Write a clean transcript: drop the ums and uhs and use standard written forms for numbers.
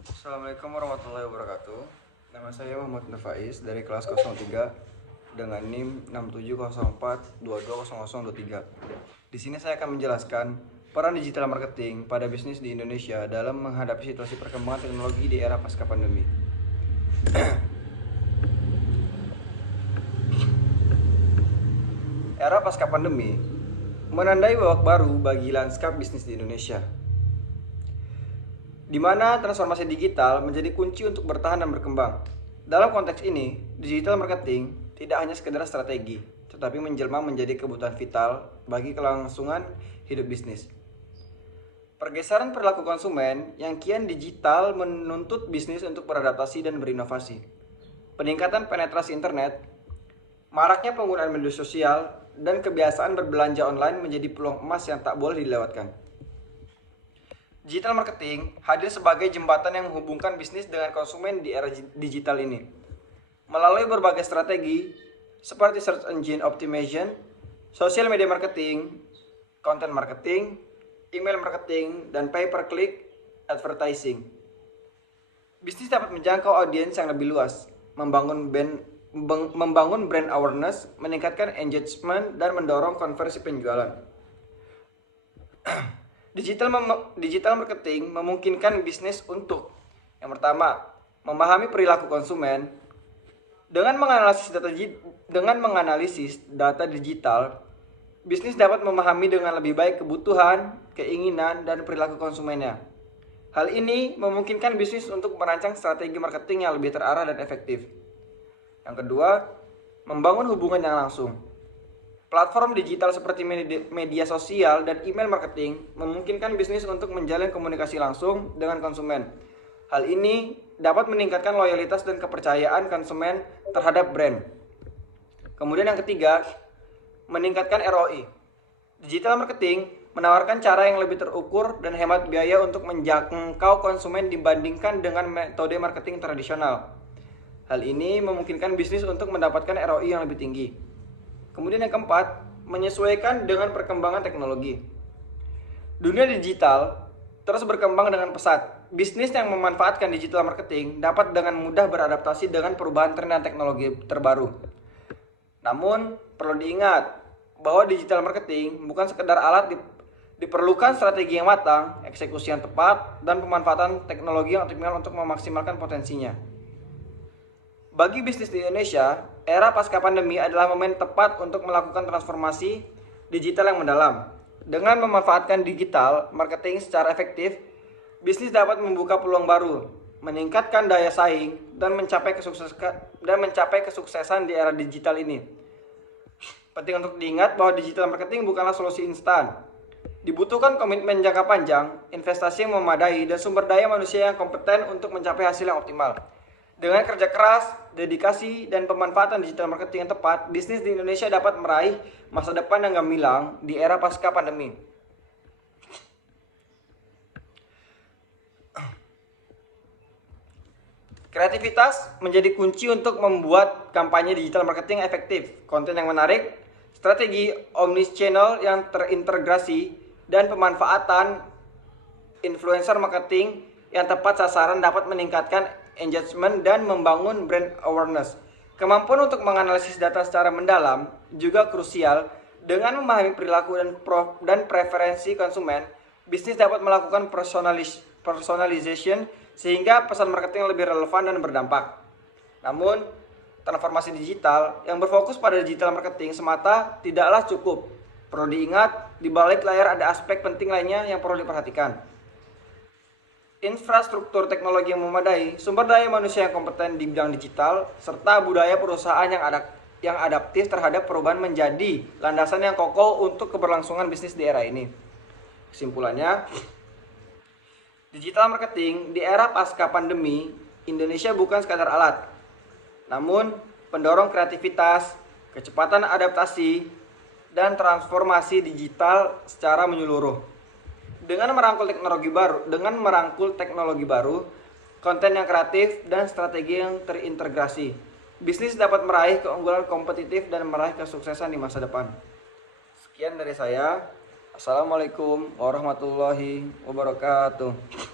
Assalamualaikum warahmatullahi wabarakatuh. Nama saya Muhammad Nufais dari kelas 03 dengan NIM 6704220023. Di sini saya akan menjelaskan peran digital marketing pada bisnis di Indonesia dalam menghadapi situasi perkembangan teknologi di era pasca pandemi. Era pasca pandemi menandai babak baru bagi lanskap bisnis di Indonesia, di mana transformasi digital menjadi kunci untuk bertahan dan berkembang. Dalam konteks ini, digital marketing tidak hanya sekedar strategi, tetapi menjelma menjadi kebutuhan vital bagi kelangsungan hidup bisnis. Pergeseran perilaku konsumen yang kian digital menuntut bisnis untuk beradaptasi dan berinovasi. Peningkatan penetrasi internet, maraknya penggunaan media sosial, dan kebiasaan berbelanja online menjadi peluang emas yang tak boleh dilewatkan. Digital marketing hadir sebagai jembatan yang menghubungkan bisnis dengan konsumen di era digital ini. Melalui berbagai strategi seperti search engine optimization, social media marketing, content marketing, email marketing, dan pay-per-click advertising, bisnis dapat menjangkau audiens yang lebih luas, membangun brand awareness, meningkatkan engagement, dan mendorong konversi penjualan. Digital marketing memungkinkan bisnis untuk yang pertama, memahami perilaku konsumen. Dengan menganalisis data digital, bisnis dapat memahami dengan lebih baik kebutuhan, keinginan, dan perilaku konsumennya. Hal ini memungkinkan bisnis untuk merancang strategi marketing yang lebih terarah dan efektif. Yang kedua, membangun hubungan yang langsung. Platform digital seperti media sosial dan email marketing memungkinkan bisnis untuk menjalin komunikasi langsung dengan konsumen. Hal ini dapat meningkatkan loyalitas dan kepercayaan konsumen terhadap brand. Kemudian yang ketiga, meningkatkan ROI. Digital marketing menawarkan cara yang lebih terukur dan hemat biaya untuk menjangkau konsumen dibandingkan dengan metode marketing tradisional. Hal ini memungkinkan bisnis untuk mendapatkan ROI yang lebih tinggi. Kemudian yang keempat, menyesuaikan dengan perkembangan teknologi. Dunia digital terus berkembang dengan pesat. Bisnis yang memanfaatkan digital marketing dapat dengan mudah beradaptasi dengan perubahan tren dan teknologi terbaru. Namun, perlu diingat bahwa digital marketing bukan sekedar alat, diperlukan strategi yang matang, eksekusi yang tepat, dan pemanfaatan teknologi yang optimal untuk memaksimalkan potensinya. Bagi bisnis di Indonesia, era pasca pandemi adalah momen tepat untuk melakukan transformasi digital yang mendalam. Dengan memanfaatkan digital marketing secara efektif, bisnis dapat membuka peluang baru, meningkatkan daya saing, dan mencapai kesuksesan di era digital ini. Penting untuk diingat bahwa digital marketing bukanlah solusi instan. Dibutuhkan komitmen jangka panjang, investasi yang memadai, dan sumber daya manusia yang kompeten untuk mencapai hasil yang optimal. Dengan kerja keras, dedikasi, dan pemanfaatan digital marketing yang tepat, bisnis di Indonesia dapat meraih masa depan yang gemilang di era pasca pandemi. Kreativitas menjadi kunci untuk membuat kampanye digital marketing efektif, konten yang menarik, strategi omnichannel yang terintegrasi, dan pemanfaatan influencer marketing yang tepat sasaran dapat meningkatkan engagement dan membangun brand awareness. Kemampuan untuk menganalisis data secara mendalam juga krusial. Dengan memahami perilaku dan preferensi konsumen, bisnis dapat melakukan personalization sehingga pesan marketing lebih relevan dan berdampak. Namun, transformasi digital yang berfokus pada digital marketing semata tidaklah cukup. Perlu diingat, di balik layar ada aspek penting lainnya yang perlu diperhatikan. Infrastruktur teknologi yang memadai, sumber daya manusia yang kompeten di bidang digital, serta budaya perusahaan yang adaptif terhadap perubahan menjadi landasan yang kokoh untuk keberlangsungan bisnis di era ini. Kesimpulannya, digital marketing di era pasca pandemi Indonesia bukan sekadar alat, namun pendorong kreativitas, kecepatan adaptasi, dan transformasi digital secara menyeluruh. Dengan merangkul teknologi baru, konten yang kreatif, dan strategi yang terintegrasi, bisnis dapat meraih keunggulan kompetitif dan meraih kesuksesan di masa depan. Sekian dari saya. Assalamualaikum warahmatullahi wabarakatuh.